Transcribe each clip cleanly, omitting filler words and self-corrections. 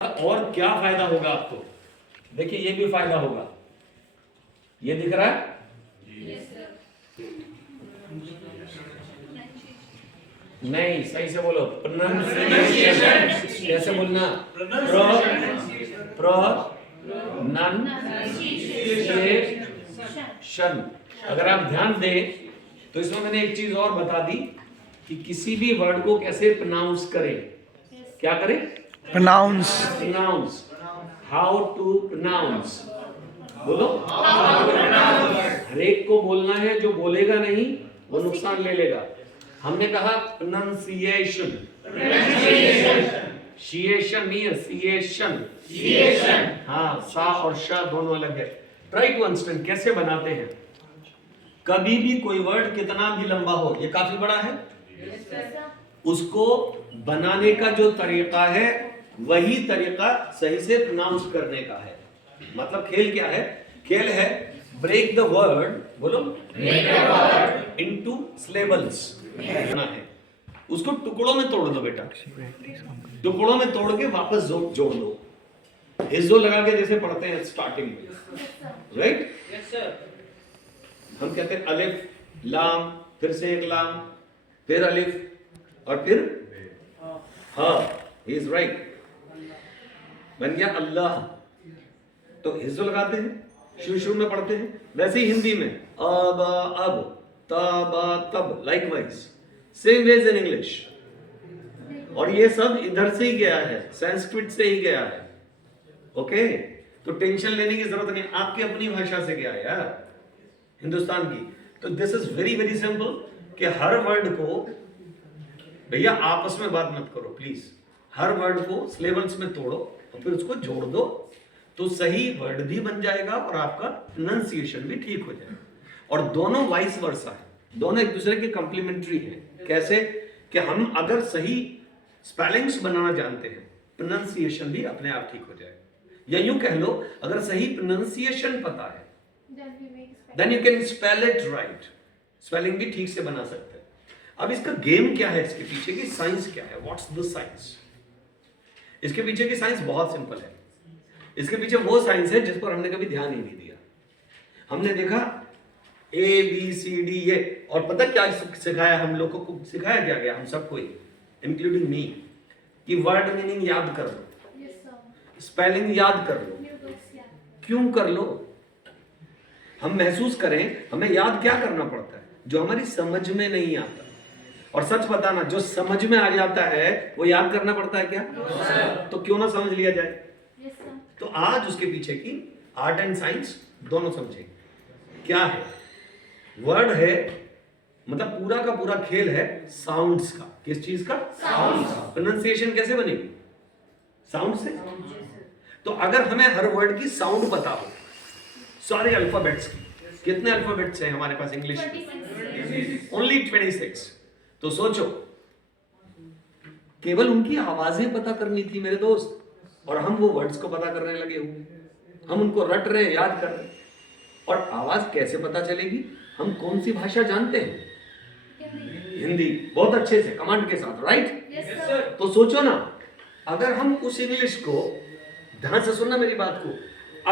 और क्या फायदा होगा आपको? देखिए ये भी फायदा होगा, ये दिख रहा है? नहीं, सही से बोलो, प्रोनाउंसिएशन। कैसे बोलना? प्रोनाउंसिएशन। अगर आप ध्यान दें तो इसमें मैंने एक चीज और बता दी कि किसी भी वर्ड को कैसे प्रोनाउंस करें। क्या करें? Pronounce. How to pronounce. बोलो, हर एक को बोलना है, जो बोलेगा नहीं वो नुकसान ले लेगा। हमने कहा प्रोनाउंसिएशन, शिएशन नहीं है, सिएशन। हाँ, सा और श दोनों अलग है। ट्राई टू अंडरस्टैंड कैसे बनाते हैं। कभी भी कोई वर्ड कितना भी लंबा हो, ये काफी बड़ा है, उसको बनाने का जो तरीका है वही तरीका सही से प्रोनाउंस करने का है। मतलब खेल क्या है? खेल है ब्रेक द वर्ड, बोलो, इनटू सिलेबल्स है। उसको टुकड़ों में तोड़ दो बेटा, टुकड़ों में तोड़ के वापस जोड़ दो, हिस्सों लगा के जैसे पढ़ते हैं स्टार्टिंग में, राइट? हम कहते हैं अलिफ लाम, फिर से एक लाम, फिर अलिफ और फिर हाँ, ही इज राइट। बन गया अल्लाह, तो हिस्सों लगाते हैं, शुरू में पढ़ते हैं। वैसे ही हिंदी में अब, तब, तब, likewise, same ways in English. और ये सब इधर से ही गया है, संस्कृत से ही गया है। ओके, तो टेंशन लेने की जरूरत नहीं, आपकी अपनी भाषा से गया है यार, हिंदुस्तान की। तो this is very very simple कि हर वर्ड को, भैया आपस में बात मत करो प्लीज, हर वर्ड को सिलेबल्स में तोड़ो और फिर उसको जोड़ दो, तो सही वर्ड भी बन जाएगा और आपका प्रोनाउंसिएशन भी ठीक हो जाएगा। और दोनों वाइस वर्सा है, दोनों एक दूसरे के कॉम्प्लीमेंट्री हैं। कैसे? कि हम अगर सही स्पेलिंग्स बनाना जानते हैं, प्रोनाउंसिएशन भी अपने आप ठीक हो जाएगा। या यूं कह लो, अगर सही प्रोनाउंसिएशन पता है then you can spell it right, spelling भी ठीक से बना सकते हैं। अब इसका गेम क्या है, इसके पीछे की साइंस क्या है? What's the science? इसके पीछे की साइंस बहुत सिंपल है। इसके पीछे वो साइंस है जिस पर हमने कभी ध्यान ही नहीं दिया। हमने देखा ए बी सी डी ये, और पता क्या सिखाया हम लोगों को? सिखाया क्या गया हम सबको, इंक्लूडिंग मी, कि वर्ड मीनिंग याद कर लो, स्पेलिंग याद कर लो। क्यों कर लो? हम महसूस करें, हमें याद क्या करना पड़ता है? जो हमारी समझ में नहीं आता। और सच बताना, जो समझ में आ जाता है वो याद करना पड़ता है क्या? तो क्यों ना समझ लिया जाए। तो आज उसके पीछे की आर्ट एंड साइंस दोनों समझेंगे। क्या है? वर्ड है, मतलब पूरा का पूरा खेल है साउंड्स का। किस चीज का? साउंड्स। प्रोनाउंसिएशन कैसे बनेगी? साउंड से। तो अगर हमें हर वर्ड की साउंड पता हो, सारे अल्फाबेट्स की, कितने अल्फाबेट्स हैं हमारे पास इंग्लिश में? ओनली 26। तो सोचो, केवल उनकी आवाजें पता करनी थी मेरे दोस्त, और हम वो वर्ड्स को पता करने लगे हुए, हम उनको रट रहे, याद कर रहे। और आवाज कैसे पता चलेगी? हम कौन सी भाषा जानते हैं? हिंदी, बहुत अच्छे से, कमांड के साथ, राइट? तो सोचो ना, अगर हम उस इंग्लिश को, ध्यान से सुनना मेरी बात को,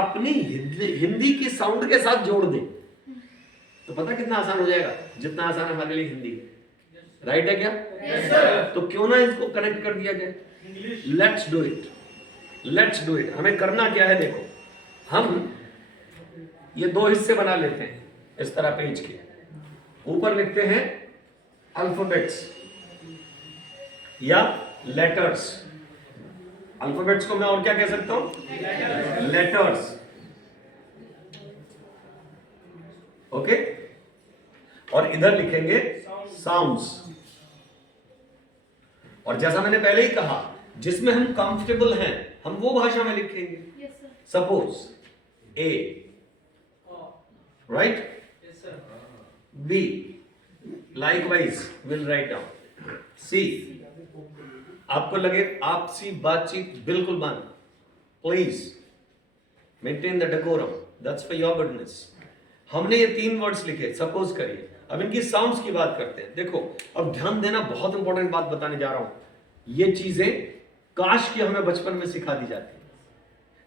अपनी हिंदी की साउंड के साथ जोड़ दें, तो पता कितना आसान हो जाएगा, जितना आसान हमारे लिए हिंदी है। राइट है क्या? तो क्यों ना इसको कनेक्ट कर दिया जाए। Let's do it, let's do it. हमें करना क्या है? देखो, हम ये दो हिस्से बना लेते हैं इस तरह पेज के ऊपर, लिखते हैं अल्फाबेट्स या लेटर्स। अल्फाबेट्स को मैं और क्या कह सकता हूं? लेटर्स। ओके, और इधर लिखेंगे साउंड्स। और जैसा मैंने पहले ही कहा, जिसमें हम कंफर्टेबल हैं हम वो भाषा में लिखेंगे। Suppose A, right? B, likewise will write down. C, आपको लगे आपसी बातचीत बिल्कुल बंद, please maintain the decorum, that's for your goodness. हमने ये 3 वर्ड्स लिखे, सपोज करिए। अब इनकी साउंड्स की बात करते हैं। देखो, अब ध्यान देना, बहुत इंपॉर्टेंट बात बताने जा रहा हूं। ये चीजें काश कि हमें बचपन में सिखा दी जाती,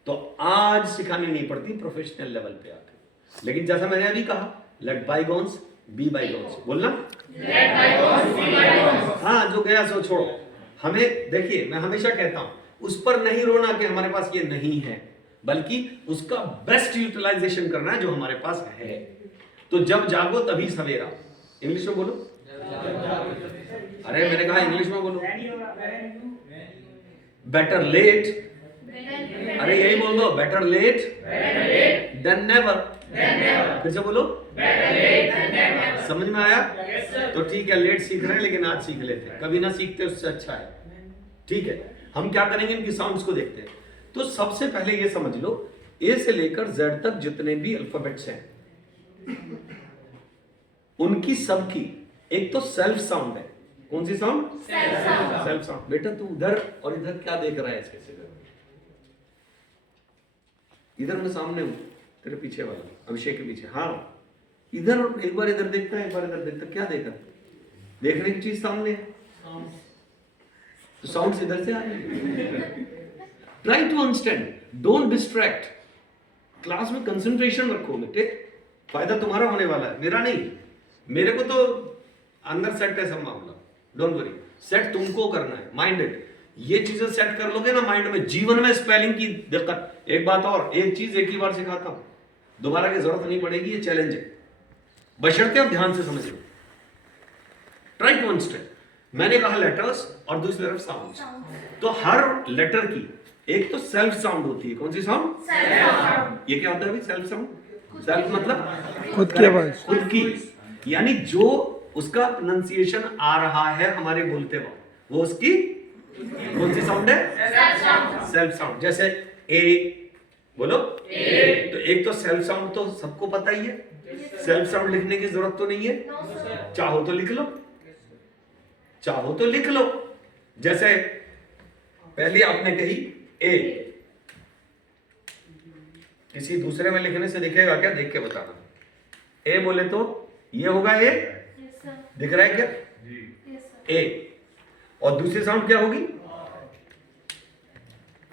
तो आज सिखानी नहीं पड़ती प्रोफेशनल लेवल पे आके। लेकिन जैसा मैंने अभी कहा, लेट बायगॉन्स बी बायगॉन्स, बोलना लेट बायगॉन्स बी बायगॉन्स। हाँ, जो गया सो छोड़ो। हमें देखिए, मैं हमेशा कहता हूं, उस पर नहीं रोना कि हमारे पास ये नहीं है, बल्कि उसका बेस्ट यूटिलाइजेशन करना है जो हमारे पास है। तो जब जागो तभी सवेरा। इंग्लिश में बोलो। अरे मैंने कहा इंग्लिश में बोलो। बेटर लेट, अरे यही बोल दो, बेटर लेट देन नेवर। फिर से बोलो, समझ में आया? तो ठीक है, लेट सीख रहे हैं लेकिन आज सीख लेते हैं, कभी ना सीखते उससे अच्छा है। ठीक है, हम क्या करेंगे, इनकी साउंड्स को देखते हैं। तो सबसे पहले ये समझ लो, ए से लेकर जेड तक जितने भी अल्फाबेट्स हैं, उनकी सबकी एक तो सेल्फ साउंड है। कौन सी साउंड? Self sound. बेटा तू उधर और इधर क्या देख रहा है? इसके इधर मैं सामने हूं, तेरे पीछे वाला, अभिषेक के पीछे। हाँ, इधर एक बार इधर देखता है, एक बार इधर देखता है, क्या देखा? देखने की चीज सामने है, तो साउंड इधर से आ रही है। Try to understand, don't distract. Class में कंसंट्रेशन रखो बेटे, फायदा तुम्हारा होने वाला है, मेरा नहीं। मेरे को तो अंदर सेट है सब मामला, डोंट वरी। सेट तुमको करना है, माइंडेड। ये चीजें सेट कर लोगे ना माइंड में, जीवन में स्पेलिंग की दिक्कत। एक बात और, एक चीज एक ही बार सिखाता हूं, दोबारा की जरूरत नहीं पड़ेगी, ये चैलेंज है, बशर्ते आप ध्यान से समझ लो। Try to understand. मैंने कहा लेटर्स और दूसरी तरफ साउंड्स। तो हर लेटर की एक तो सेल्फ साउंड होती है। कौन सी साउंड? Self sound. ये क्या होता है अभी सेल्फ साउंड? सेल्फ मतलब खुद की आवाज, खुद की, यानी जो उसका प्रोनाउंसिएशन आ रहा है हमारे बोलते वक्त, वो उसकी कौन सी साउंड है? Self sound. जैसे ए बोलो, ए। तो एक तो सेल्फ साउंड तो सबको पता ही है, सेल्फ साउंड लिखने की जरूरत तो नहीं है। चाहो तो लिख लो, चाहो तो लिख लो। जैसे पहले आपने कही ए, किसी दूसरे में लिखने से दिखेगा क्या? देख के बताना। ए बोले तो ये होगा ए, दिख रहा है क्या? ए। और दूसरी साउंड क्या होगी?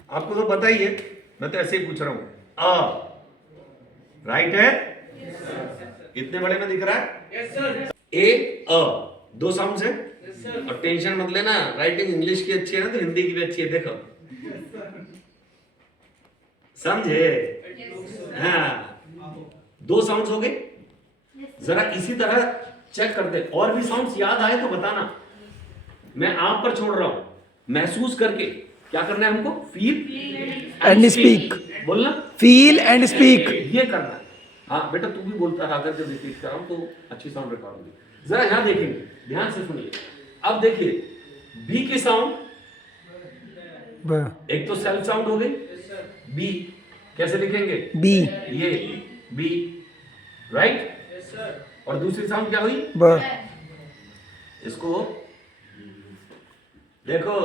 आपको तो पता ही है, मैं तो ऐसे ही पूछ रहा हूं। अ, राइट है? इतने बड़े में दिख रहा है? ए अ, दो साउंड्स है। और टेंशन मत लेना, राइटिंग इंग्लिश की अच्छी है ना तो हिंदी की भी अच्छी है। देखो, समझे? हाँ, दो साउंड्स हो गए। जरा इसी तरह चेक करते, और भी साउंड्स याद आए तो बताना, मैं आप पर छोड़ रहा हूं। महसूस करके क्या करना है हमको? Feel and speak. बोलना, फील एंड स्पीक, ये करना है। हाँ बेटा, तू भी बोलता है, अगर जब रिपीट कर रहा हूं तो अच्छी साउंड रिकॉर्ड होगी। जरा यहां देखेंगे, ध्यान से सुनिए। अब देखिए, बी की साउंड, एक तो सेल्फ साउंड हो गई बी, कैसे लिखेंगे? बी, ये बी, राइट? और दूसरी साउंड क्या हुई? ब। इसको देखो,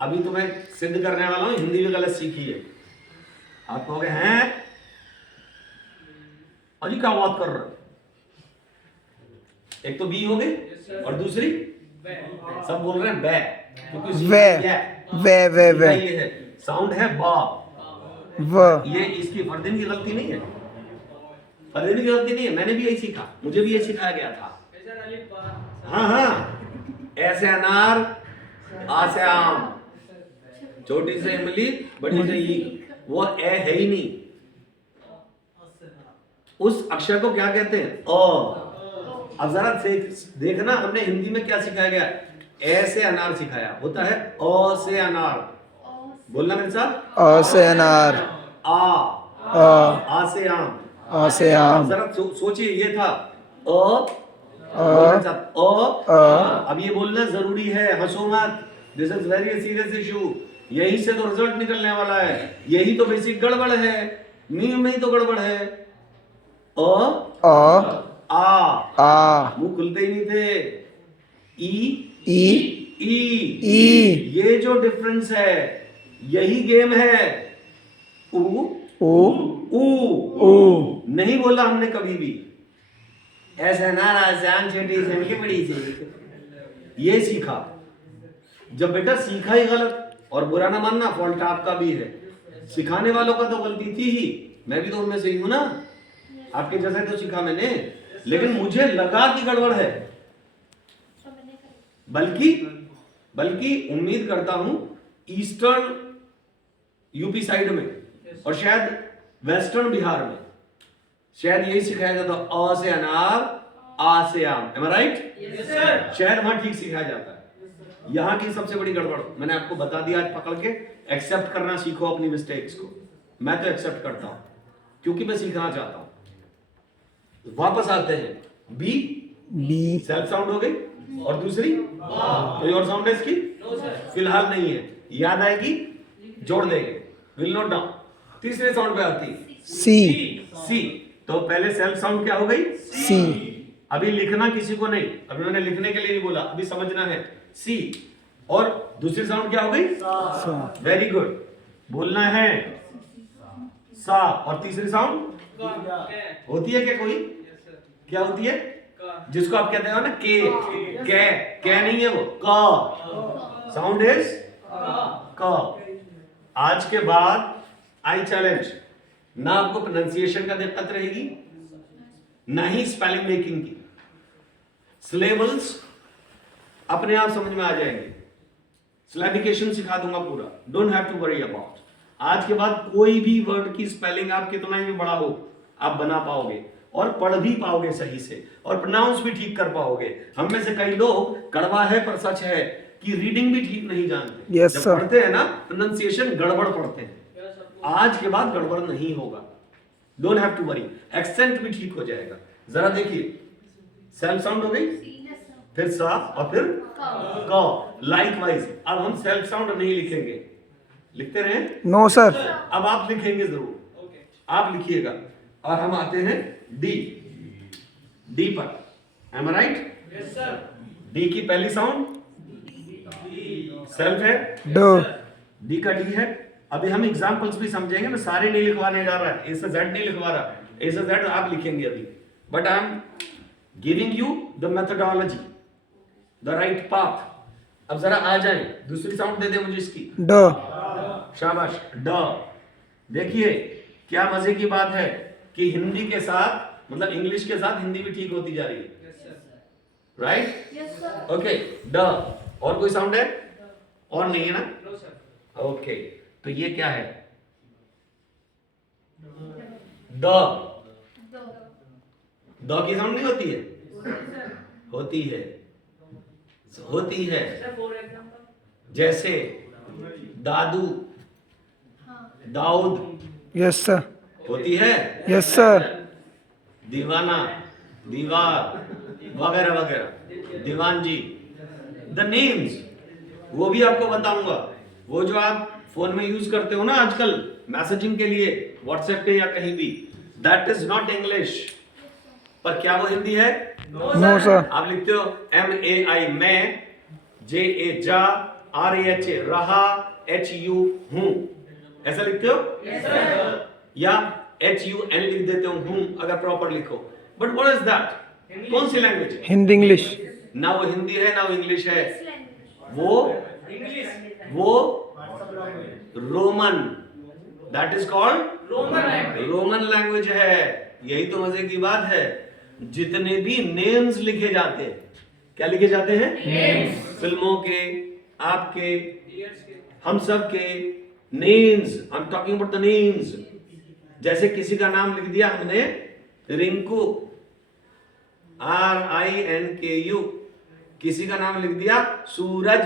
अभी तुम्हें सिद्ध करने वाला हूं, हिंदी भी गलत सीखी है। आप कहोगे हैं अजी क्या बात कर रहे? एक तो बी हो गई और दूसरी सब बोल रहे हैं बै, क्योंकि वे ये है साउंड है बा, व। ये इसकी फरदीन की गलती नहीं है, फरदीन की गलती नहीं है, मैंने भी यही सीखा, मुझे भी यही सिखाया गया था। हाँ हाँ, ऐसे अनार, आ से आम, छोटी से इमली, बड़ी से ईख, वो ए है ही नहीं। उस अक्षर को क्या कहते हैं? अ। अब जरा देखना, हमने हिंदी में क्या सिखाया गया? ए से अनार सिखाया, होता है अ से अनार। बोलना मेरे साथ, अ से अनार, आ से आम, आ से आम। जरा सोचिए, ये था अ, अब ये बोलना जरूरी है, हंसो मत, this is very serious issue. यही से तो रिजल्ट निकलने वाला है, यही तो बेसिक गड़बड़ है, नींव में ही तो गड़बड़ है। आ, मुंह खुलते ही नहीं थे। ई, ये जो डिफरेंस है, यही गेम है। ऊ नहीं बोला हमने कभी भी। ऐसा नाराज छोटी से बड़ी से, ये सीखा। जब बेटा सीखा ही गलत और बुरा ना मानना, फॉल्ट आपका भी है। सिखाने वालों का तो गलती थी ही, मैं भी तो उनमें से ही हूं ना, आपके जैसा तो सीखा मैंने, लेकिन मुझे लगा कि गड़बड़ है। बल्कि उम्मीद करता हूं ईस्टर्न यूपी साइड में और शायद वेस्टर्न बिहार में शायद यही सिखाया जाता, अ से अनार, आ से आम, एम आई राइट? शायद वहां ठीक सिखाया जाता है। यहां की सबसे बड़ी गड़बड़ मैंने आपको बता दिया आज पकड़ के। एक्सेप्ट करना सीखो अपनी मिस्टेक्स को। मैं तो एक्सेप्ट करता हूं क्योंकि मैं सीखना चाहता हूं। वापस आते हैं, बी बी सेल्फ साउंड हो गई, और दूसरी कोई और साउंड है इसकी? फिलहाल नहीं है, याद आएगी जोड़ देंगे, विल नोट डाउन। तीसरे साउंड पे आती सी। तो पहले सेल्फ साउंड क्या हो गई? सी। अभी लिखना किसी को नहीं, अभी मैंने लिखने के लिए नहीं बोला, अभी समझना है। सी। और दूसरी साउंड क्या हो गई? वेरी गुड, बोलना है सा। और तीसरी साउंड होती है क्या कोई? क्या होती है? जिसको आप कहते हो ना के नहीं है वो, का। साउंड इज का। आज के बाद आई चैलेंज, ना आपको प्रोनाउंसिएशन का दिक्कत रहेगी, ना ही स्पेलिंग मेकिंग की। सिलेबल्स अपने आप समझ में आ जाएंगे, सिलेबिकेशन सिखा दूंगा पूरा, don't have to worry about. आज के बाद कोई भी वर्ड की स्पेलिंग आप कितना ही बड़ा हो आप बना पाओगे और पढ़ भी पाओगे सही से, और प्रोनाउंस भी ठीक कर पाओगे। हम में से कई लोग कड़वा है पर सच है कि रीडिंग भी ठीक नहीं जानते। Yes, जब sir. पढ़ते हैं ना प्रोनाउंसिएशन गड़बड़ पढ़ते हैं। आज के बाद गड़बड़ नहीं होगा, don't have to worry, accent भी ठीक हो जाएगा। जरा देखिए, सेल्फ साउंड हो गई, फिर सा और फिर क। लाइकवाइज अब हम सेल्फ साउंड नहीं लिखेंगे, लिखते रहे? No sir. अब आप लिखेंगे जरूर, आप लिखिएगा। और हम आते हैं डी। डी पर, M I right? Yes sir. D की पहली साउंड सेल्फ है, डो। डी का डी है। अभी हम एग्जांपल्स भी समझेंगे, मैं सारे नहीं लिखवाने जा रहा, ए से जेड नहीं लिखवा रहा, ए से जेड आप लिखेंगे अभी, but I am giving you the methodology, the right path. अब जरा आ जाए, दूसरी साउंड दे दे मुझे इसकी, डो। शाबाश, ड। देखिए क्या मजे की बात है कि हिंदी के साथ मतलब इंग्लिश के साथ हिंदी भी ठीक होती जा रही है, राइट? ओके, ड। और कोई साउंड है? और नहीं है ना? ओके, तो ये क्या है? द। द की साउंड नहीं होती है? होती है, होती है। जैसे दादू, दाऊद, यस सर। होती है। Yes sir. दीवाना, दीवार, वगैरह वगैरह, दीवान जी। द नेम्स वो भी आपको बताऊंगा, वो जो आप फोन में यूज करते हो ना आजकल मैसेजिंग के लिए, व्हाट्सएप पे या कहीं भी, दैट इज नॉट इंग्लिश। पर क्या वो हिंदी है? No sir. आप लिखते हो MAI मैं, JA जा, RAH रहा, HU हूं, ऐसा लिखते हो? yes, sir. या HUN लिख देते हो हूं अगर प्रॉपर लिखो। But what is that? कौन सी लैंग्वेज है? हिंदी इंग्लिश। ना वो हिंदी है ना वो इंग्लिश है, वो Roman, that is called Roman language है। यही तो मजे की बात है, जितने भी नेम्स लिखे जाते हैं, क्या लिखे जाते हैं? नेम्स। फिल्मों के, आपके, हम सब के names, I am talking about the names. जैसे किसी का नाम लिख दिया हमने रिंकू, RINKU, किसी का नाम लिख दिया सूरज,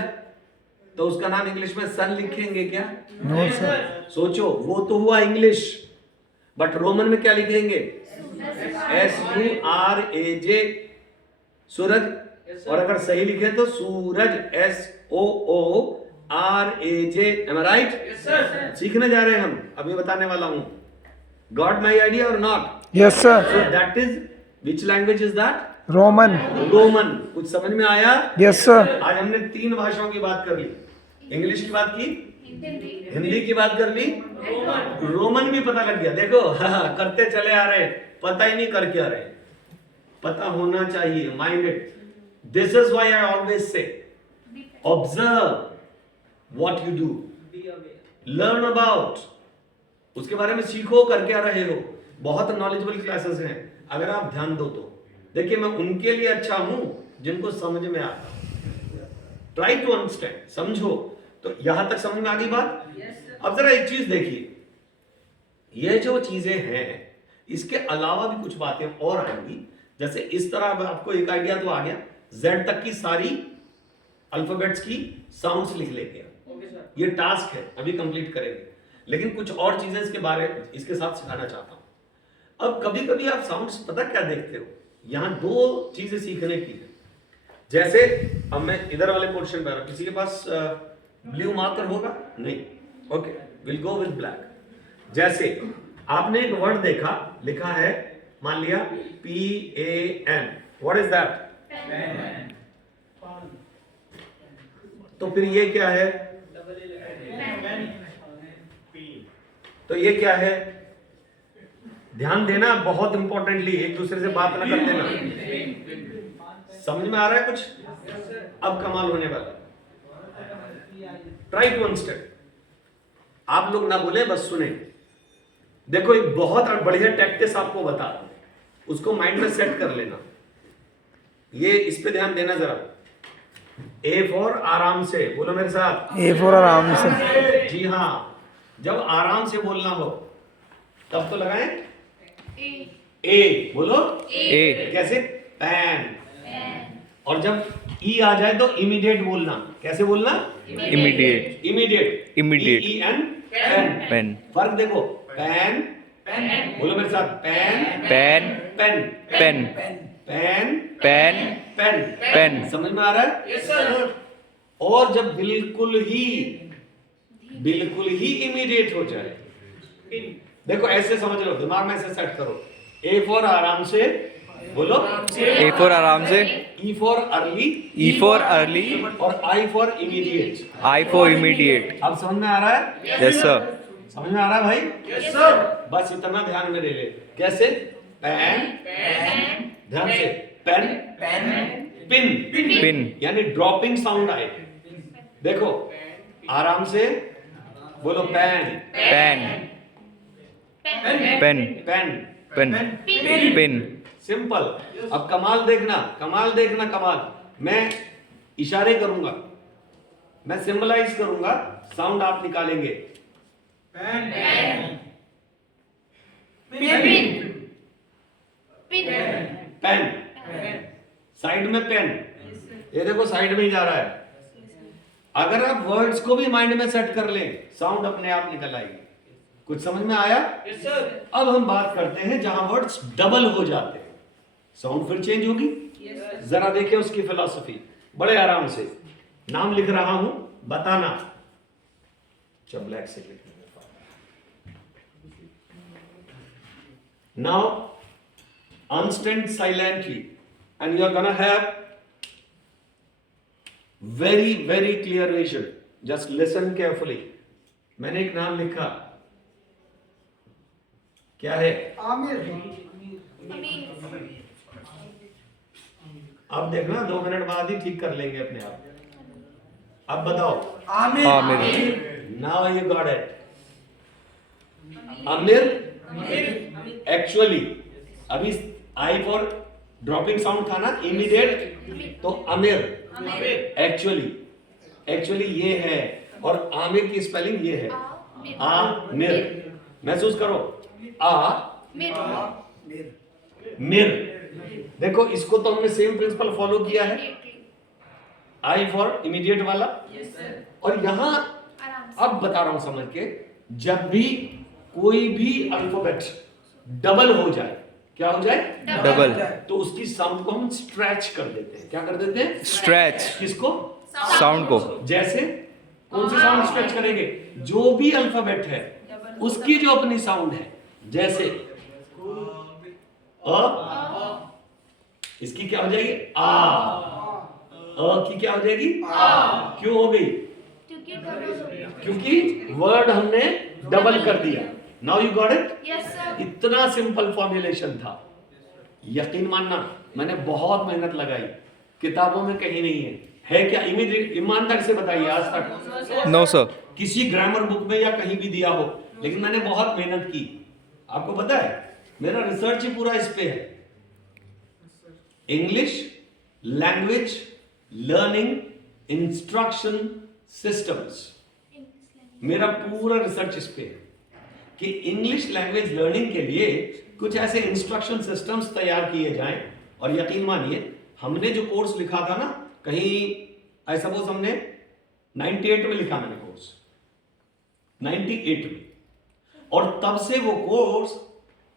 तो उसका नाम इंग्लिश में सन लिखेंगे क्या? No sir. सोचो, वो तो हुआ इंग्लिश, बट रोमन में क्या लिखेंगे? SURAJ, सूरज। और अगर सही लिखे तो सूरज, SOORAJ, एम आई राइट? सीखने जा रहे हैं हम, अभी बताने वाला हूं। गॉट माई आइडिया और not? Yes sir. So that is, which language is that? Roman. Roman. कुछ समझ में आया? Yes sir. आज हमने 3 भाषाओं की बात कर ली, इंग्लिश की बात की, हिंदी की बात कर ली, रोमन भी पता लग गया। देखो करते चले आ रहे, पता ही नहीं कर क्या रहे, पता होना चाहिए, mind it. This is why I always say observe what you do, learn about, उसके बारे में सीखो, कर क्या रहे हो। बहुत नॉलेजेबल क्लासेस हैं अगर आप ध्यान दो तो। देखिए मैं उनके लिए अच्छा हूं जिनको समझ में आता है। ट्राई टू अंडरस्टैंड, समझो। तो यहां तक समझ में आ गई बात। अब जरा एक चीज देखिए, ये जो चीजें हैं इसके अलावा भी कुछ बातें और आएंगी। जैसे इस तरह अब आपको एक आइडिया तो आ गया, Z तक की सारी अल्फाबेट्स की साउंड्स लिख लेंगे। ये टास्क है, अभी कंप्लीट करेंगे, लेकिन कुछ और चीजें इसके साथ सिखाना चाहता हूं। अब कभी कभी आप साउंड्स पता क्या देखते हो, यहां दो चीजें सीखने की है। जैसे अब मैं इधर वाले पोर्शन पर, किसी के पास ब्लू मार्कर होगा? नहीं, okay, will go with black. जैसे आपने एक वर्ड देखा, लिखा है मान लिया PAN, व्हाट इज दैट? तो फिर ये क्या है? तो ये क्या है? ध्यान देना बहुत इंपॉर्टेंटली, एक दूसरे से बात ना कर देना। समझ में आ रहा है कुछ? अब कमाल होने वाला। ट्राई टू अंडरस्टैंड, आप लोग ना बोले, बस सुने। देखो एक बहुत बढ़िया टैक्टिस आपको बता रहा हूं, उसको माइंड में सेट कर लेना। ये इस पे ध्यान देना जरा। A फॉर आराम से, बोलो मेरे साथ। A फॉर आराम से। जी हाँ, जब आराम से बोलना हो तब तो लगाएं A, बोलो A। कैसे? पैन। और जब E आ जाए तो इमीडिएट बोलना। कैसे बोलना? Immediate. Immediate. Immediate। EN, pen. Pen. फर्क देखो, पैन, बोलो मेरे साथ, pan, pen. Pen, pen. Pan, pen. Pen, pen. समझ में आ रहा है? Yes sir. और जब बिल्कुल ही इमीडिएट हो जाए, देखो ऐसे समझ लो, दिमाग में ऐसे सेट करो। A फॉर आराम से, बोलो। A फॉर आराम से। E for early. E for early. और I for immediate. I for immediate. अब समझ में आ रहा है? Yes sir. समझ में आ रहा है भाई? Yes sir. बस इतना ध्यान में ले ले। कैसे? पैन, ध्यान से, पेन, पिन, पिन। यानी ड्रॉपिंग साउंड आए। देखो आराम से बोलो, pan, pen. Pen. Pen, pen. Pin. Simple. अब कमाल देखना, कमाल देखना, कमाल। मैं इशारे करूंगा, मैं सिंबलाइज करूंगा, साउंड आप निकालेंगे। पेन, साइड में पेन, ये देखो साइड में ही जा रहा है। अगर आप वर्ड्स को भी माइंड में सेट कर लें, साउंड अपने आप निकल आएगी। कुछ समझ में आया? Yes sir. अब हम बात करते हैं जहां वर्ड्स डबल हो जाते हैं, साउंड फिर चेंज होगी। जरा देखिए उसकी फिलॉसफी, बड़े आराम से। नाम लिख रहा हूं, बताना। चल ब्लैक से लिख। Now understand silently and you are gonna have very clear vision. Just listen carefully. मैंने एक नाम लिखा, क्या है? आमिर। अब देखना 2 मिनट बाद ही ठीक कर लेंगे अपने आप। अब बताओ। Aamir. Aamir. Now you got it. Aamir. Actually अभी आई फॉर ड्रॉपिंग साउंड था ना, इमीडिएट, तो आमिर। एक्चुअली ये है, और आमिर की स्पेलिंग ये है, आमिर। महसूस करो, मिर। देखो इसको तो हमने सेम प्रिंसिपल फॉलो किया है, आई फॉर इमीडिएट वाला। और यहां अब बता रहा हूं समझ के, जब भी कोई भी अल्फाबेट डबल हो जाए, क्या हो जाए? डबल। तो उसकी साउंड को हम स्ट्रेच कर देते हैं। क्या कर देते हैं? स्ट्रेच। किसको? साउंड को। जैसे कौन सी साउंड स्ट्रेच करेंगे? जो भी अल्फाबेट है उसकी जो अपनी साउंड है, जैसे अ, इसकी क्या हो जाएगी? अ की क्या हो जाएगी? क्यों हो गई? क्योंकि वर्ड हमने डबल कर दिया। Now you got it? Yes sir. इतना सिंपल फॉर्मुलेशन था, यकीन मानना मैंने बहुत मेहनत लगाई, किताबों में कहीं नहीं है, है क्या? इमीडिएट ईमानदारी से बताइए, आज तक नो सर. किसी ग्रामर बुक में या कहीं भी दिया हो? लेकिन मैंने बहुत मेहनत की, आपको पता है मेरा रिसर्च ही पूरा इस पे है। English language learning instruction systems, मेरा पूरा रिसर्च इस पे है कि इंग्लिश लैंग्वेज लर्निंग के लिए कुछ ऐसे इंस्ट्रक्शन सिस्टम्स तैयार किए जाएं। और यकीन मानिए हमने जो कोर्स लिखा था ना, कहीं आई सपोज हमने 98 में लिखा, मैंने कोर्स 98 में, और तब से वो कोर्स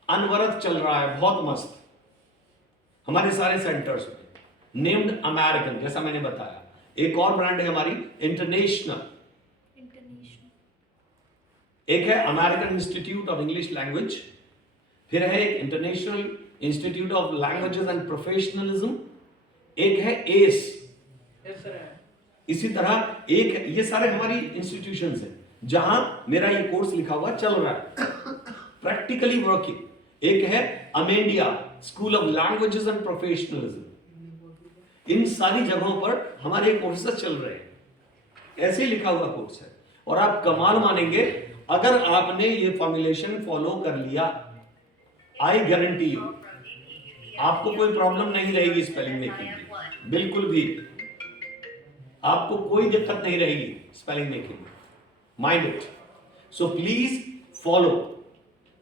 अनवरत चल रहा है, बहुत मस्त। हमारे सारे सेंटर्स में नेम्ड अमेरिकन, जैसा मैंने बताया। एक और ब्रांड है हमारी इंटरनेशनल, एक है American institute of English language, फिर है एक international institute of languages and professionalism, एक है एस। इसी तरह एक, ये सारे हमारी इंस्टीट्यूशंस हैं जहां मेरा ये कोर्स लिखा हुआ चल रहा है, प्रैक्टिकली वर्किंग। एक है अमेंडिया school of languages and professionalism. इन सारी जगहों पर हमारे कोर्सेज चल रहे हैं, ऐसे ही लिखा हुआ कोर्स है। और आप कमाल मानेंगे, अगर आपने ये फॉर्मुलेशन फॉलो कर लिया, आई गारंटी यू आपको कोई प्रॉब्लम नहीं रहेगी स्पेलिंग मेकिंग की, बिल्कुल भी आपको कोई दिक्कत नहीं रहेगी स्पेलिंग मेकिंग में, mind it. So please follow,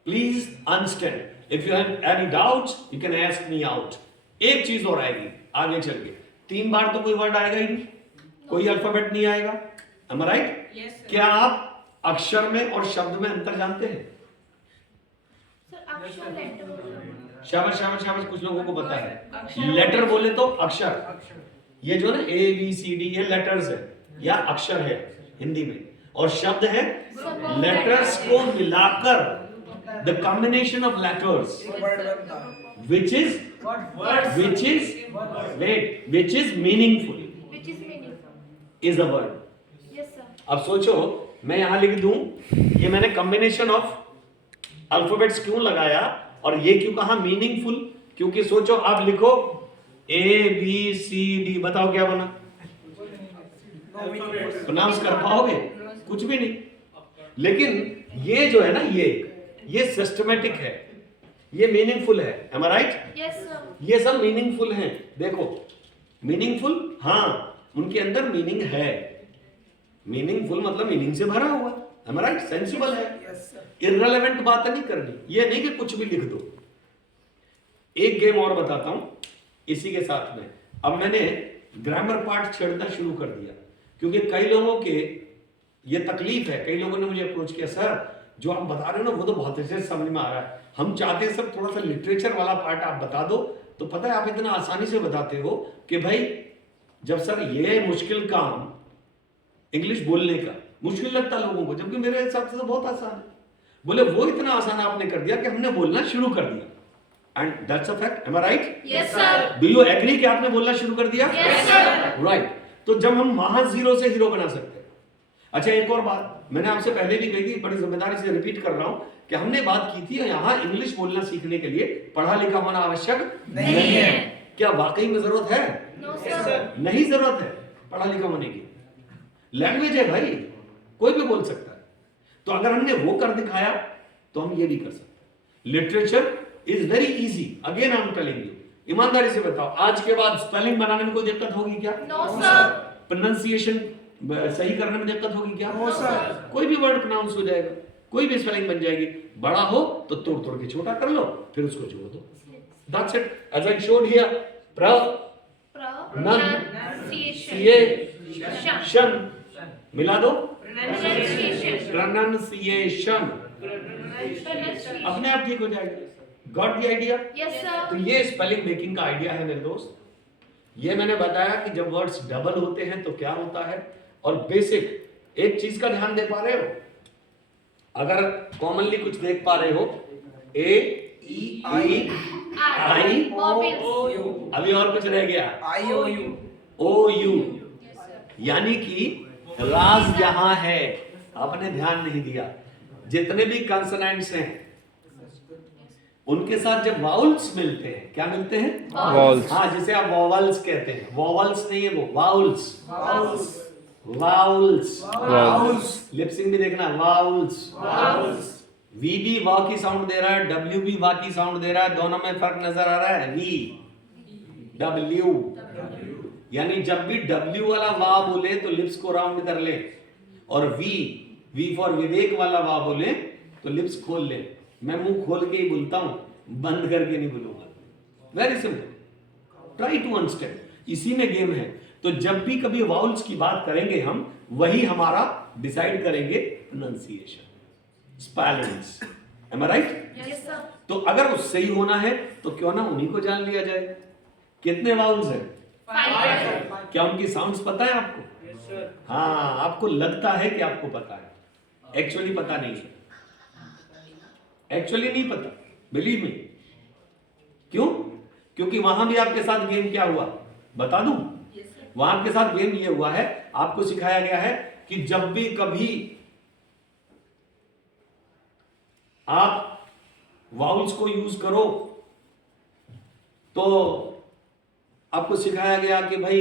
please understand. If you have any doubts you can ask me out. एक चीज और आएगी आगे चल के, 3 बार तो कोई वर्ड आएगा ही नहीं, कोई अल्फाबेट नहीं आएगा, am I right? क्या आप अक्षर में और शब्द में अंतर जानते हैं? शाबाश शाबाश शाबाश, कुछ लोगों को पता है। लेटर बोले तो अक्षर, ये जो ना ए बी सी डी, ये लेटर्स है या अक्षर है हिंदी में, और शब्द है लेटर्स को मिलाकर, the combination of letters which is meaningful is a word. Yes sir. अब सोचो मैं यहां लिख दूं, ये मैंने कॉम्बिनेशन ऑफ अल्फाबेट्स क्यों लगाया और ये क्यों कहा मीनिंगफुल? क्योंकि सोचो आप लिखो ए बी सी डी, बताओ क्या बना? प्रोनाउंस कर पाओगे? कुछ भी नहीं। लेकिन ये जो है ना, ये सिस्टमेटिक है, ये मीनिंगफुल है, am I right? Yes sir. ये सब मीनिंगफुल हैं। देखो मीनिंगफुल, हाँ उनके अंदर मीनिंग है, मीनिंगफुल मतलब मीनिंग से भरा हुआ, am I right? सेंसिबल है। इररिलेवेंट बात नहीं करनी, ये नहीं कि कुछ भी लिख दो। एक गेम और बताता हूं इसी के साथ में। अब मैंने ग्रामर पार्ट छेड़ना शुरू कर दिया क्योंकि कई लोगों के ये तकलीफ है। कई लोगों ने मुझे अप्रोच किया, सर जो आप बता रहे हो ना वो तो बहुत अच्छे से समझ में आ रहा है, हम चाहते हैं सर थोड़ा सा लिटरेचर वाला पार्ट आप बता दो। तो पता है आप इतना आसानी से बताते हो कि भाई जब सर ये मुश्किल काम इंग्लिश बोलने का मुश्किल लगता लोगों को, जबकि मेरे हिसाब से तो बहुत आसान है। बोले वो इतना आसान आपने कर दिया कि हमने बोलना शुरू कर दिया, and that's a fact, am I right? Yes sir. Do you agree कि आपने बोलना शुरू कर दिया? Yes sir. राइट। तो जब हम वहां जीरो से हीरो बना सकते हैं। अच्छा एक और बात मैंने आपसे पहले भी कही थी, बड़ी जिम्मेदारी से रिपीट कर रहा हूं कि हमने बात की थी यहाँ इंग्लिश बोलना सीखने के लिए पढ़ा लिखा होना आवश्यक नहीं है। क्या वाकई में जरूरत है? No sir. नहीं जरूरत है पढ़ा लिखा होने की, लैंग्वेज है भाई, कोई भी बोल सकता है। तो अगर हमने वो कर दिखाया तो हम ये भी कर सकते हैं। Literature is very easy, again I am telling you, ईमानदारी से बताओ आज के बाद स्पेलिंग बनाने में कोई दिक्कत होगी क्या? No sir. प्रोनाउंसिएशन सही करने में दिक्कत होगी क्या? No sir. कोई भी वर्ड प्रोनाउंस हो जाएगा, कोई भी स्पेलिंग बन जाएगी। बड़ा हो तो तोड़ तोड़ के छोटा कर लो, फिर उसको जोड़ दो, that's it. As I showed here, pronunciation मिला दो, प्रोनाउंसिएशन अपने आप ठीक हो जाएगा। Got the idea? Yes sir. तो ये स्पेलिंग मेकिंग का आइडिया है मेरे दोस्त। ये मैंने बताया कि जब वर्ड्स डबल होते हैं तो क्या होता है, और बेसिक एक चीज का ध्यान दे पा रहे हो, अगर कॉमनली कुछ देख पा रहे हो, ए ई आई अभी और कुछ रह गया, ओ यू, यानी कि राज यहां है, आपने ध्यान नहीं दिया। जितने भी कंसोनेंट्स हैं उनके साथ जब वाउल्स मिलते हैं, क्या मिलते हैं? Vowels. हाँ, जिसे आप वॉवल्स कहते हैं। वॉवल्स नहीं है वो, वाउल्स। वाउल्स। Vowels. लिपसिंग भी देखना, वाउल्स। वी भी वा की साउंड दे रहा है, डब्ल्यू भी वा की साउंड दे रहा है, दोनों में फर्क नजर आ रहा है। वी, डब्ल्यू, यानी जब भी डब्ल्यू वाला वा बोले तो लिप्स को राउंड कर ले, और वी फॉर विवेक वाला वा बोले तो लिप्स खोल ले। मैं मुंह खोल के ही बोलता हूं, बंद करके नहीं बोलूंगा। Very simple, try to understand, इसी में गेम है। तो जब भी कभी वाउल्स की बात करेंगे हम, वही हमारा डिसाइड करेंगे pronunciation, spellings. M I right? Yes, sir. तो अगर वो सही होना है तो क्यों ना उन्हीं को जान लिया जाए। कितने वाउल्स हैं? 5. क्या उनकी साउंड्स पता है आपको? हाँ, आपको लगता है कि आपको पता है, एक्चुअली पता नहीं है, एक्चुअली नहीं पता, बिलीव मी। क्यों? क्योंकि वहां भी आपके साथ गेम क्या हुआ बता दूं? वहां आपके साथ गेम ये हुआ है, आपको सिखाया गया है कि जब भी कभी आप वाउल्स को यूज करो तो आपको सिखाया गया कि भाई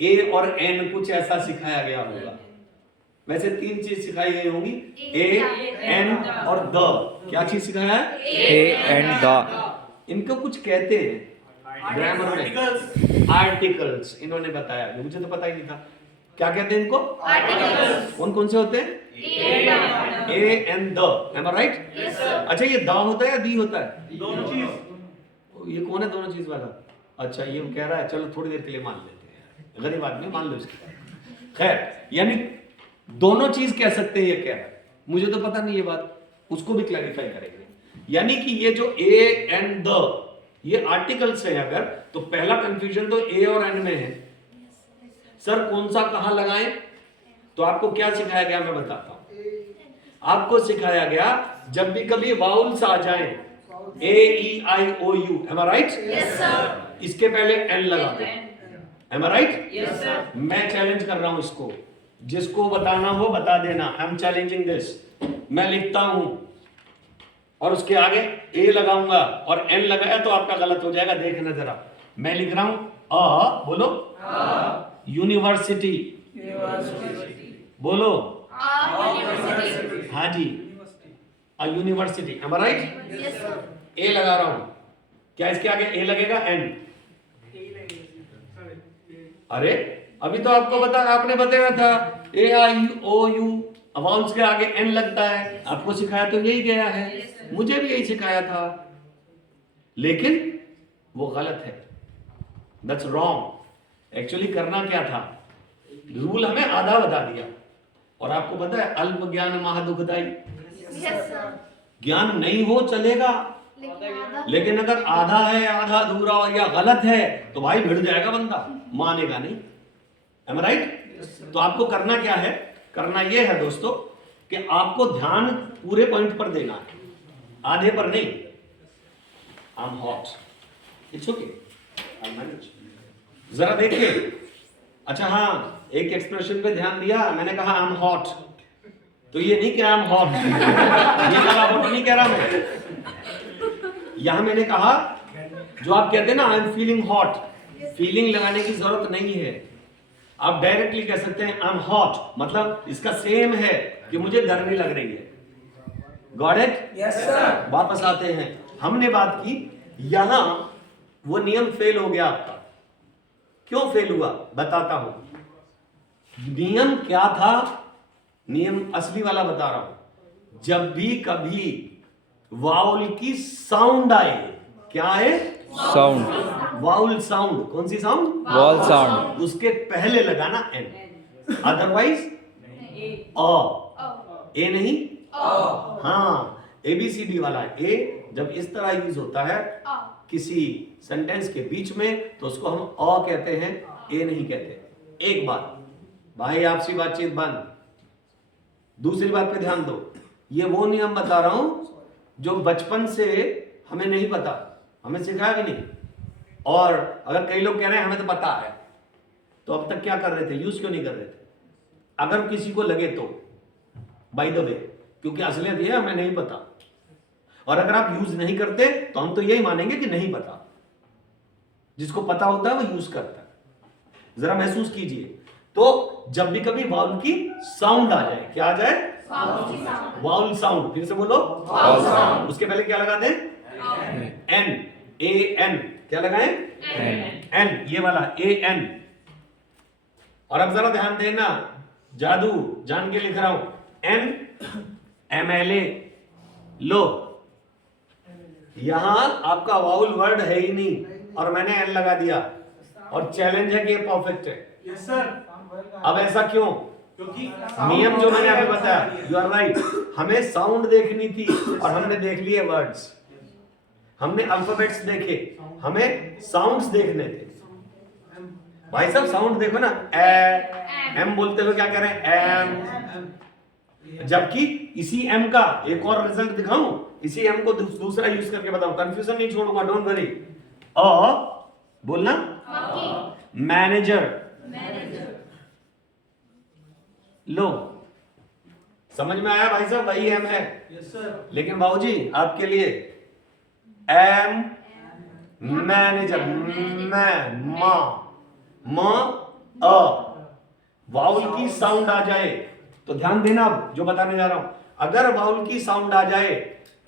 ए और एन, कुछ ऐसा सिखाया गया होगा। वैसे 3 चीज सिखाई गई होंगी, ए, एन और द। क्या चीज सिखाया है? A and the. इनको कुछ कहते हैं ग्रामर में, आर्टिकल्स। इन्होंने बताया, मुझे तो पता ही नहीं था। क्या कहते हैं इनको? Articles. कौन कौन से होते हैं? A and the. Am I right? Yes, sir. अच्छा, ये द होता है या दी होता है? दोनों चीज। ये कौन है दोनों चीज वाला? अच्छा, ये कह रहा है, चलो थोड़ी देर के लिए मान लेते हैं, गरीब आदमी मान लो इसकी। खैर, यानी दोनों चीज कह सकते हैं, ये कह रहा है। मुझे तो पता नहीं ये बात, उसको भी क्लैरिफाई करेंगे। यानी कि ये जो ए एंड द, ये आर्टिकल्स है अगर, तो पहला कंफ्यूजन तो ए और एन में है। सर कौन सा कहां लगाएं? तो आपको क्या सिखाया गया मैं बताता हूं। आपको सिखाया गया जब भी कभी वाउल्स आ जाएं, A E I O U, am I right? Yes, sir. इसके पहले एन लगा दो। Am I right? Yes, sir. मैं चैलेंज कर रहा हूं इसको, जिसको बताना हो बता देना। I am challenging this. मैं लिखता हूं और उसके आगे ए लगाऊंगा और एन लगाया तो आपका गलत हो जाएगा। देखना जरा, मैं लिख रहा हूं अ, बोलो यूनिवर्सिटी, बोलो University. हाँ जी, a university. Am I right? Yes, sir. A लगा रहा हूं, क्या इसके आगे ए लगेगा? एन। अरे अभी तो आपको आपने बताया था ए आई ओ यू, वाउल्स के आगे एन लगता है। आपको सिखाया तो यही गया है, मुझे भी यही सिखाया था, लेकिन वो गलत है। That's wrong. एक्चुअली करना क्या था, रूल हमें आधा बता दिया। और आपको पता है अल्प ज्ञान महादुखदाई। Yes, sir. ज्ञान नहीं हो चलेगा, लेकिन अगर आधा है, आधा अधूरा और या गलत है तो भाई भिड़ जाएगा बंदा, मानेगा नहीं। M I right? तो आपको करना क्या है? करना यह है दोस्तों कि आपको ध्यान पूरे पॉइंट पर देना है, आधे पर नहीं। I am hot, it's okay, I manage. जरा देखिए। अच्छा हाँ, एक एक्सप्रेशन पे ध्यान दिया, मैंने कहा आई एम हॉट, तो ये नहीं कहा आई एम हॉट, ये कहा हॉट नहीं कह रहा मैं। यहां मैंने कहा जो आप कहते हैं ना I am feeling hot, feeling लगाने की जरूरत नहीं है। आप डायरेक्टली कह सकते हैं आई एम हॉट, मतलब इसका सेम है कि मुझे गर्मी लग रही है। Got it? Yes sir. वापस आते हैं, हमने बात की यहां वो नियम फेल हो गया आपका। क्यों फेल हुआ बताता हूं। नियम क्या था? नियम असली वाला बता रहा हूं। जब भी कभी वाउल की साउंड आए, क्या आए? Sound. Vowel sound. कौन सी साउंड? Vowel sound. उसके पहले लगाना एन, अदरवाइज ए नहीं। हाँ, एबीसीडी वाला ए जब इस तरह यूज होता है किसी सेंटेंस के बीच में तो उसको हम अ कहते हैं, ए नहीं कहते। एक बात भाई, आपसी बातचीत बंद। दूसरी बात पे ध्यान दो, ये वो नियम बता रहा हूं जो बचपन से हमें नहीं पता, हमें सिखाया भी नहीं। और अगर कई लोग कह रहे हैं हमें तो पता है, तो अब तक क्या कर रहे थे, यूज क्यों नहीं कर रहे थे? अगर किसी को लगे तो बाय द वे, क्योंकि असलियत ये है हमें नहीं पता। और अगर आप यूज नहीं करते तो हम तो यही मानेंगे कि नहीं पता। जिसको पता होता है वो यूज करता है। जरा महसूस कीजिए, तो जब भी कभी वाउल की साउंड आ जाए, क्या आ जाए? Vowel sound. फिर से बोलो, उसके पहले क्या लगा दें? N, A N. क्या लगाएं? एन, ये वाला ए एन। और अब जरा ध्यान देना, जादू जान के लिख रहा हूं। एन एम एल ए, लो यहां आपका वाउल वर्ड है ही नहीं और मैंने एन लगा दिया और चैलेंज है कि ये परफेक्ट है। Yes sir. अब ऐसा क्यों? क्योंकि नियम जो मैंने अभी बताया, यू आर राइट। हमें साउंड देखनी थी और हमने देख लिए वर्ड्स, हमने अल्फाबेट्स देखे, हमें साउंड्स देखने थे। भाई साहब साउंड देखो ना, ए एम बोलते हुए क्या कह रहे हैं? एम। जबकि इसी एम का एक और रिजल्ट दिखाऊं, इसी एम को दूसरा यूज करके बताऊं, कंफ्यूजन नहीं छोड़ूंगा, डोंट वरी। बोलना, मैनेजर। लो समझ में आया भाई साहब? वही एम है। Yes sir. लेकिन बाबूजी आपके लिए एम मैनेजर, मैं मा अ वाउल की साउंड आ जाए तो ध्यान देना, अब जो बताने जा रहा हूं, अगर वाउल की साउंड आ जाए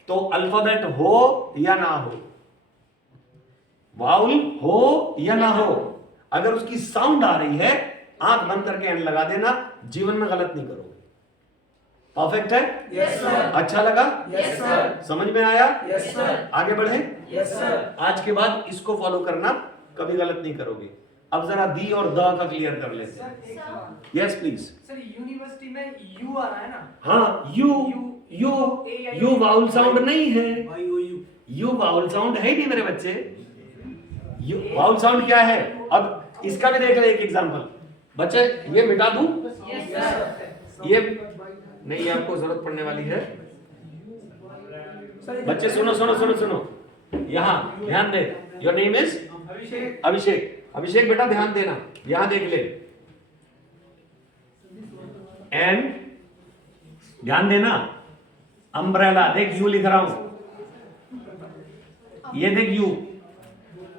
तो अल्फाबेट हो या ना हो, वाउल हो या ना हो, अगर उसकी साउंड आ रही है, आंख बंद करके एन लगा देना, जीवन में गलत नहीं करोगे। परफेक्ट है? Yes sir. अच्छा लगा? Yes sir. समझ में आया? Yes sir. आगे बढ़े? Yes sir. आज के बाद इसको फॉलो करना, कभी गलत नहीं करोगे। अब जरा दी और द का क्लियर कर लेते हैं। Yes please. सर यूनिवर्सिटी में यू आ रहा है ना? हाँ, यू वाउल साउंड नहीं है। यू वाउल साउंड है ही नहीं मेरे बच्चे। यू वाउल साउंड क्या है? अब इसका भी देख ले एक एग्जांपल। बच्चे ये मिटा दूं? ये नहीं, ये आपको जरूरत पड़ने वाली है। बच्चे सुनो सुनो सुनो सुनो, यहां ध्यान दे। योर नेम इज अभिषेक। अभिषेक। अभिषेक बेटा ध्यान देना, यहां देख ले, एन ध्यान देना, अम्ब्रेला देख, यू लिख रहा हूं, ये देख यू,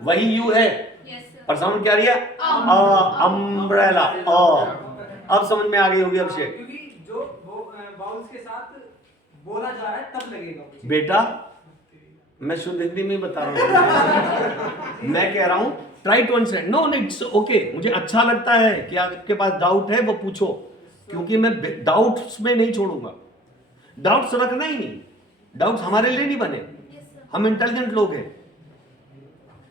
वही यू है पर साउंड क्या रिया? अम्ब्रेला। अब समझ में आ गई होगी अभिषेक। क्योंकि जो वाउल्स के साथ बोला जा रहा है तब लगेगा वो। बेटा मैं शुद्ध हिंदी में बता रहा हूं, मैं कह रहा हूं try to understand. No it's okay, मुझे अच्छा लगता है कि आपके पास डाउट है वो पूछो, क्योंकि मैं डाउट्स में नहीं छोड़ूंगा। डाउट्स रखना ही नहीं, डाउट्स हमारे लिए नहीं बने, हम इंटेलिजेंट लोग हैं,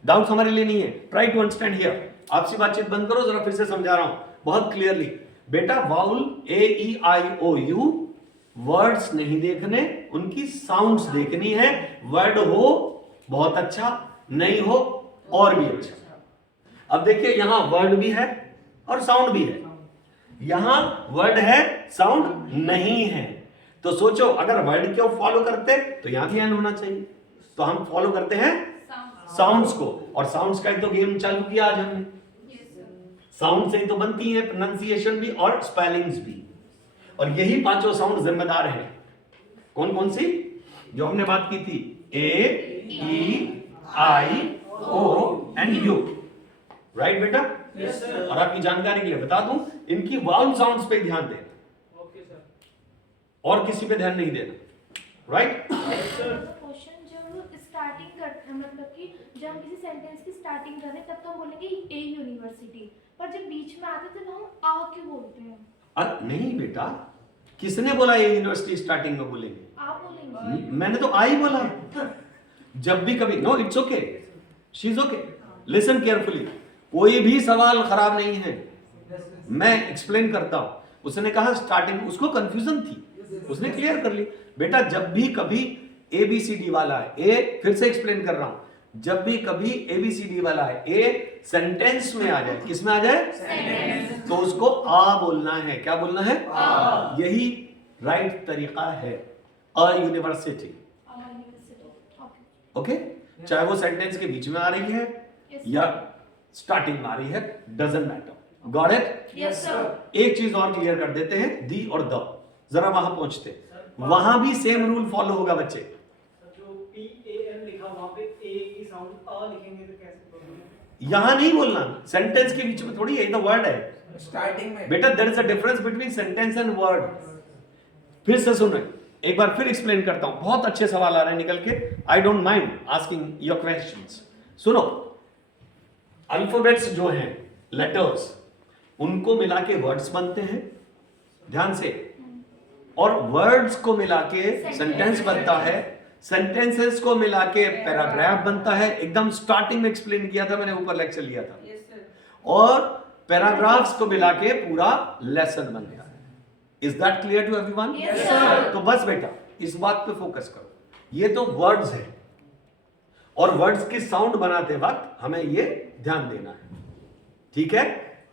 डाउट्स हमारे लिए नहीं है। Try to understand here. आपसी बातचीत बंद करो, जरा फिर से समझा रहा हूं बहुत क्लियरली। बेटा vowel A E I O U, words नहीं देखने, उनकी साउंड्स देखनी है। वर्ड हो बहुत अच्छा, नहीं हो और भी अच्छा। अब देखिए यहां वर्ड भी है और साउंड भी है, यहां वर्ड है साउंड नहीं है। तो सोचो अगर वर्ड को फॉलो करते तो यहां भी एन होना चाहिए, तो हम फॉलो करते हैं साउंड्स को, और साउंड्स का ही तो गेम चालू किया आज हमने। साउंड से ही तो बनती है प्रोनाउंसिएशन भी और स्पेलिंग्स भी, और यही पांचों साउंड जिम्मेदार हैं। कौन कौन सी? जो हमने बात की थी, ए E I O and you, right बेटा? Yes sir. और आपकी जानकारी के लिए बता दूं, इनकी वाउल साउंड्स पे ध्यान देना, ओके सर। और किसी पे ध्यान नहीं देना, राइट? क्वेश्चन जब स्टार्टिंग कर, मतलब कि जब हम किसी सेंटेंस की स्टार्टिंग कर रहे हैं तब तो हम बोलेंगे ए यूनिवर्सिटी, पर जब बीच में आते तो हम आ क्यों बोलते हैं? नहीं बेटा, किसने बोला ये यूनिवर्सिटी स्टार्टिंग में बोलेंगे? आप बोलेंगे। मैंने तो आई बोला। जब भी कभी, no it's okay, she is okay, listen carefully, कोई भी सवाल खराब नहीं है, मैं एक्सप्लेन करता हूं। उसने कहा स्टार्टिंग, उसको कंफ्यूजन थी, उसने क्लियर कर ली। बेटा जब भी कभी ABCD वाला है, ए फिर से एक्सप्लेन कर रहा हूं, जब भी कभी ABCD वाला है, ए सेंटेंस में आ जाए, किस में आ जाए? तो उसको आ बोलना है। क्या बोलना है? यही राइट तरीका है, अ यूनिवर्सिटी। ओके, चाहे वो सेंटेंस के बीच में आ रही है या स्टार्टिंग में आ रही है, doesn't matter. Got it? Yes sir. एक चीज और क्लियर कर देते हैं, दी और द, जरा वहां पहुंचते, वहां भी सेम रूल फॉलो होगा बच्चे। साउंड अ लिखेंगे तो कैसे बोलोगे? यहां नहीं बोलना, सेंटेंस के बीच में थोड़ी, यही तो वर्ड है स्टार्टिंग में बेटा। There is a difference between sentence and word. फिर से सुनो, एक बार फिर एक्सप्लेन करता हूं, बहुत अच्छे सवाल आ रहे हैं निकल के, I don't mind asking your questions. सुनो, अल्फाबेट्स जो हैं, लेटर्स, उनको मिला के वर्ड्स बनते हैं, ध्यान से, और वर्ड्स को मिला के सेंटेंस बनता है, सेंटेंसेस को मिला के पैराग्राफ बनता है। एकदम स्टार्टिंग में एक्सप्लेन किया था मैंने, ऊपर लेक्चर लिया था। और पैराग्राफ्स को मिला के पूरा लेसन बन गया है। Is that clear to everyone? Yes, sir. तो बस बेटा इस बात पे फोकस करो, ये तो वर्ड्स है, और वर्ड्स की साउंड बनाते वक्त हमें ये ध्यान देना है, ठीक है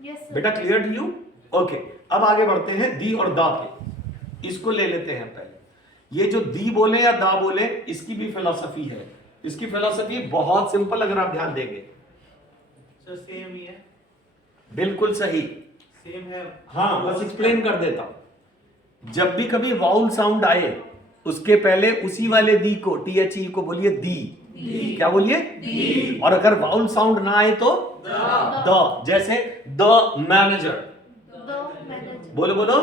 Yes, sir. बेटा? Clear to you? ओके, अब आगे बढ़ते हैं दी और दा पे। इसको ले लेते हैं पहले। ये जो दी बोले या दा बोले, इसकी भी फिलॉसफी है। इसकी फिलॉसफी बहुत सिंपल, अगर आप ध्यान देंगे। सर सेम ही है, बिल्कुल सही, सेम है। हाँ, बस एक्सप्लेन कर देता हूं। जब भी कभी वाउल साउंड आए, उसके पहले उसी वाले दी को, THE को बोलिए दी। क्या बोलिए? दी। और अगर वाउल साउंड ना आए तो द। जैसे द मैनेजर, The manager. बोलो बोलो,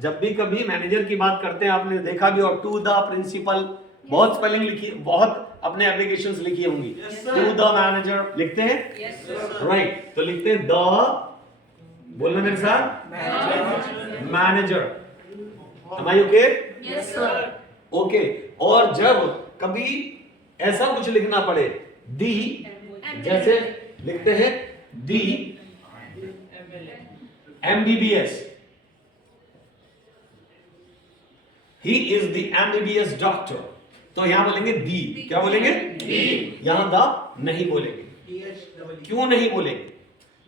जब भी कभी मैनेजर की बात करते हैं, आपने देखा भी, और टू द प्रिंसिपल, बहुत स्पेलिंग लिखी, बहुत अपने एप्लीकेशंस लिखी होंगी। टू द मैनेजर लिखते हैं, राइट? तो लिखते हैं द, बोलना मेरे साथ, manager. Am I okay? Yes, sir. Okay. और जब कभी ऐसा कुछ लिखना पड़े, दी, जैसे लिखते हैं दी MBBS, he is the MBBS doctor, तो यहां बोलेंगे दी। क्या बोलेंगे? दी। यहां दा नहीं बोलेंगे। क्यों नहीं बोलेंगे?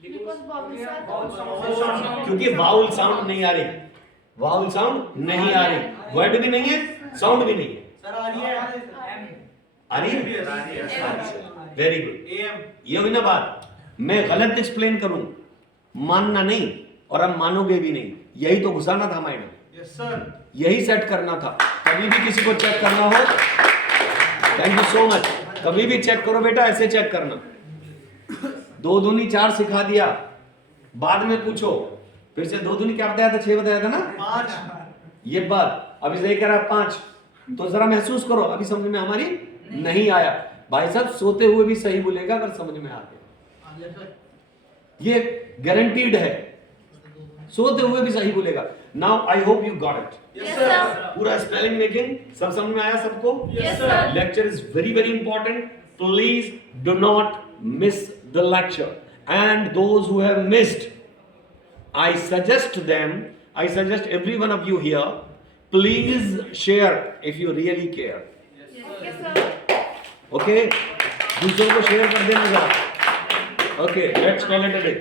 Because vowels are क्योंकि वाउल साउंड नहीं आ रही, वाउल साउंड नहीं आ रही, वर्ड भी नहीं है, साउंड भी नहीं है। सर आ रही है, आ रही है? Very good. ये हुई ना बात। मैं गलत एक्सप्लेन करूं, मानना नहीं, और अब मानोगे भी नहीं, यही तो घुसाना था माइंड में, यस सर। यही सेट करना था। कभी भी किसी को चेक करना हो, थैंक यू सो मच, कभी भी चेक करो बेटा, ऐसे चेक करना। 2 दूनी 4 सिखा दिया, बाद में पूछो फिर से 2 दूनी क्या बताया था? 6 बताया था ना? 5। ये बात अभी सही कह रहा है 5, तो जरा महसूस करो, अभी समझ में हमारी नहीं आया। भाई साहब सोते हुए भी सही बोलेगा अगर समझ में आ गया, ये गारंटीड है, सोते हुए भी सही बोलेगा। Now I hope you got it. Yes, sir. पूरा स्पेलिंग मेकिंग सब समझ में आया सबको? Yes, sir. Lecture is very very important. Please do not miss the lecture. And those who have missed, I suggest every one of you here, please share if you really care. Yes, sir. Okay? दूसरों को share कर देना जरा। Okay, let's call it a day.